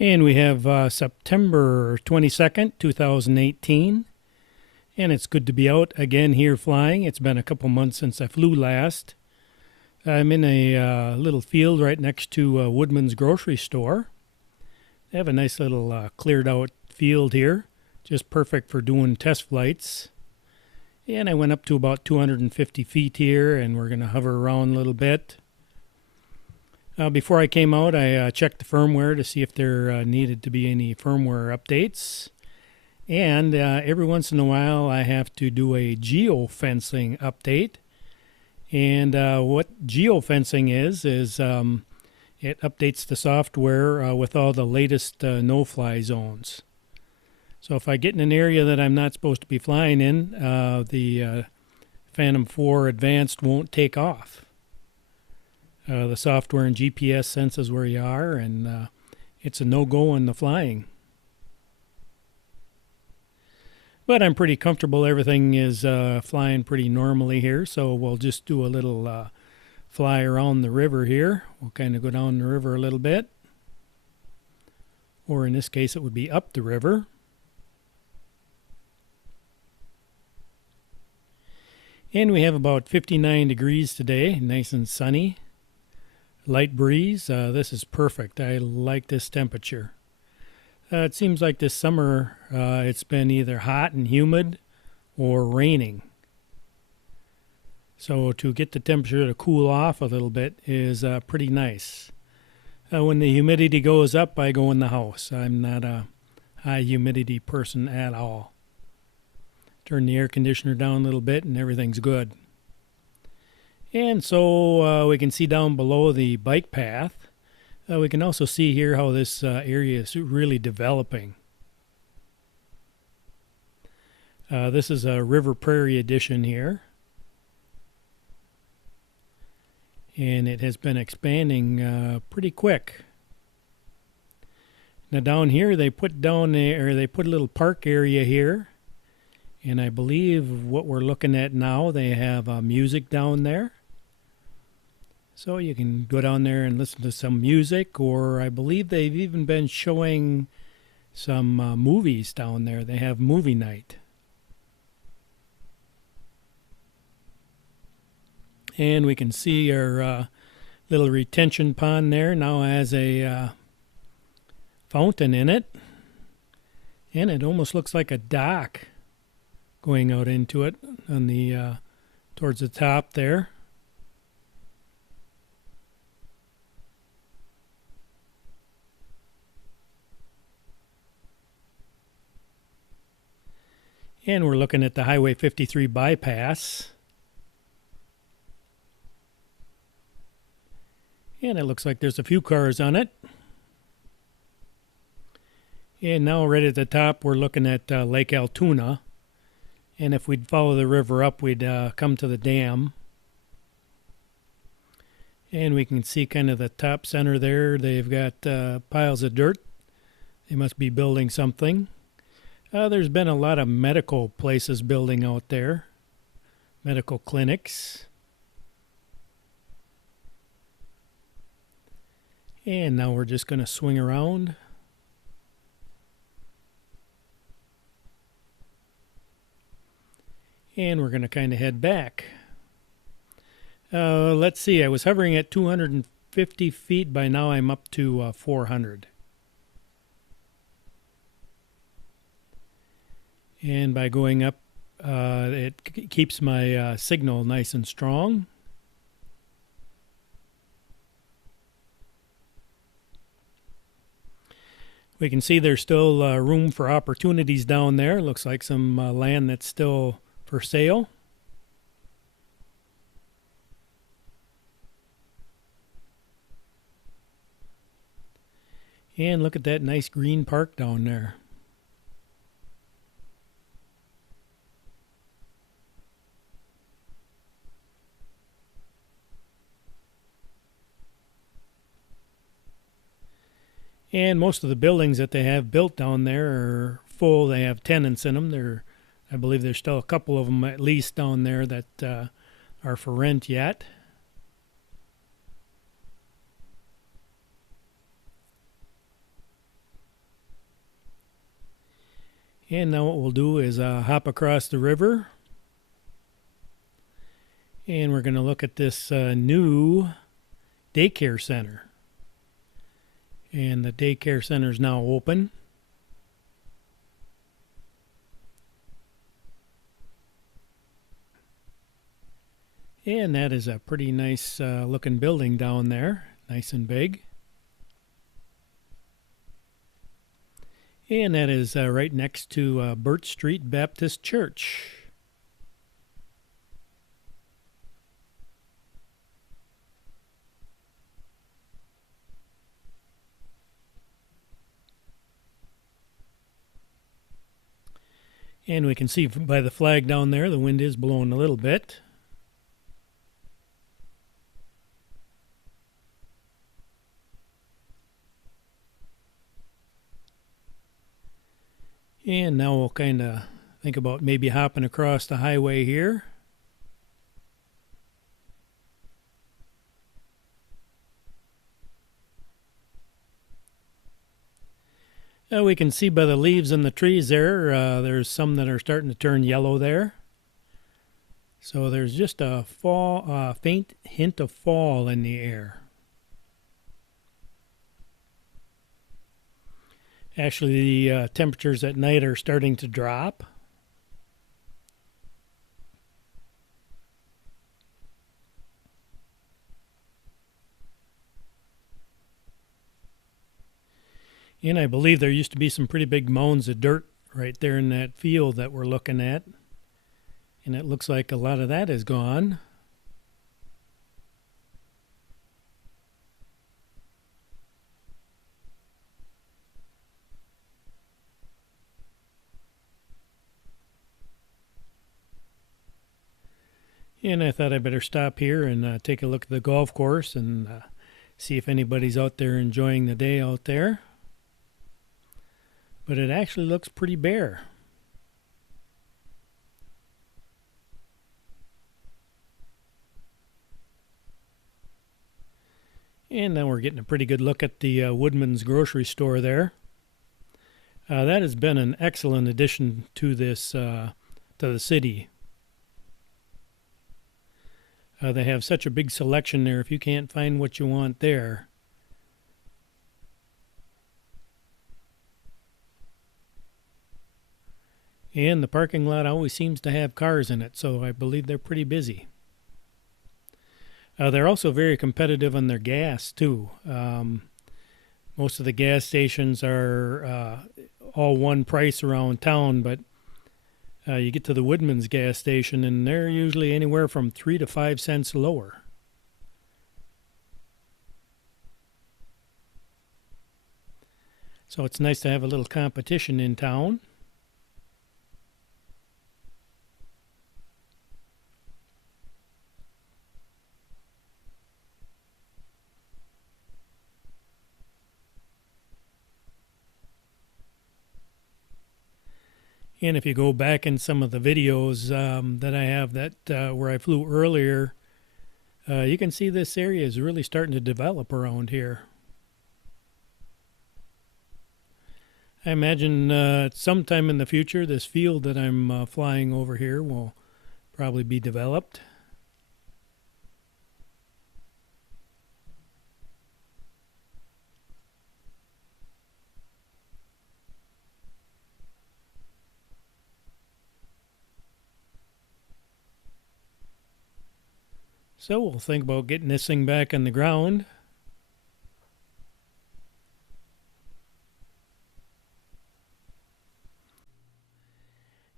And we have September 22nd, 2018. And it's good to be out again here flying. It's been a couple months since I flew last. I'm in a little field right next to Woodmans grocery store. They have a nice little cleared out field here, just perfect for doing test flights. And I went up to about 250 feet here, and we're going to hover around a little bit. Before I came out, I checked the firmware to see if there needed to be any firmware updates. And every once in a while, I have to do a geofencing update. And what geofencing is it updates the software with all the latest no-fly zones. So if I get in an area that I'm not supposed to be flying in, the Phantom 4 Advanced won't take off. The software and GPS senses where you are, and it's a no-go on the flying. But I'm pretty comfortable. Everything is flying pretty normally here, so we'll just do a little fly around the river here. We'll kind of go down the river a little bit. Or in this case, it would be up the river. And we have about 59 degrees today, nice and sunny. Light breeze. This is perfect. I like this temperature. It seems like this summer it's been either hot and humid or raining. So to get the temperature to cool off a little bit is pretty nice. When the humidity goes up, I go in the house. I'm not a high humidity person at all. Turn the air conditioner down a little bit and everything's good. And so we can see down below the bike path. We can also see here how this area is really developing. This is a River Prairie edition here. And it has been expanding pretty quick. Now down here they put a little park area here. And I believe what we're looking at now, they have music down there. So you can go down there and listen to some music, or I believe they've even been showing some movies down there. They have movie night. And we can see our little retention pond there now has a fountain in it. And it almost looks like a dock going out into it on the towards the top there. And we're looking at the Highway 53 bypass. And it looks like there's a few cars on it. And now right at the top, we're looking at Lake Altoona. And if we'd follow the river up, we'd come to the dam. And we can see kind of the top center there. They've got piles of dirt. They must be building something. There's been a lot of medical places building out there. Medical clinics. And now we're just going to swing around. And we're going to kind of head back. Let's see, I was hovering at 250 feet. By now I'm up to 400. And by going up, it keeps my signal nice and strong. We can see there's still room for opportunities down there. Looks like some land that's still for sale. And look at that nice green park down there. And most of the buildings that they have built down there are full. They have tenants in them. I believe there's still a couple of them at least down there that are for rent yet. And now what we'll do is hop across the river, and we're going to look at this new daycare center. And the daycare center is now open. And that is a pretty nice looking building down there, nice and big. And that is right next to Birch Street Baptist Church. And we can see by the flag down there, the wind is blowing a little bit. And now we'll kind of think about maybe hopping across the highway here. We can see by the leaves in the trees there, there's some that are starting to turn yellow there. So there's just a faint hint of fall in the air. Actually, the temperatures at night are starting to drop. And I believe there used to be some pretty big mounds of dirt right there in that field that we're looking at. And it looks like a lot of that is gone. And I thought I better stop here and take a look at the golf course and see if anybody's out there enjoying the day out there. But it actually looks pretty bare. And now we're getting a pretty good look at the Woodmans grocery store there. That has been an excellent addition to this to the city. They have such a big selection there. If you can't find what you want there, and the parking lot always seems to have cars in it, so I believe they're pretty busy. They're also very competitive on their gas too. Most of the gas stations are all one price around town, but you get to the Woodmans gas station, and they're usually anywhere from 3 to 5 cents lower. So it's nice to have a little competition in town. And if you go back in some of the videos that I have where I flew earlier, you can see this area is really starting to develop around here. I imagine sometime in the future, this field that I'm flying over here will probably be developed. So we'll think about getting this thing back on the ground.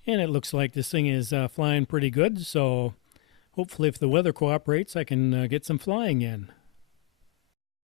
And it looks like this thing is flying pretty good, so hopefully if the weather cooperates, I can get some flying in.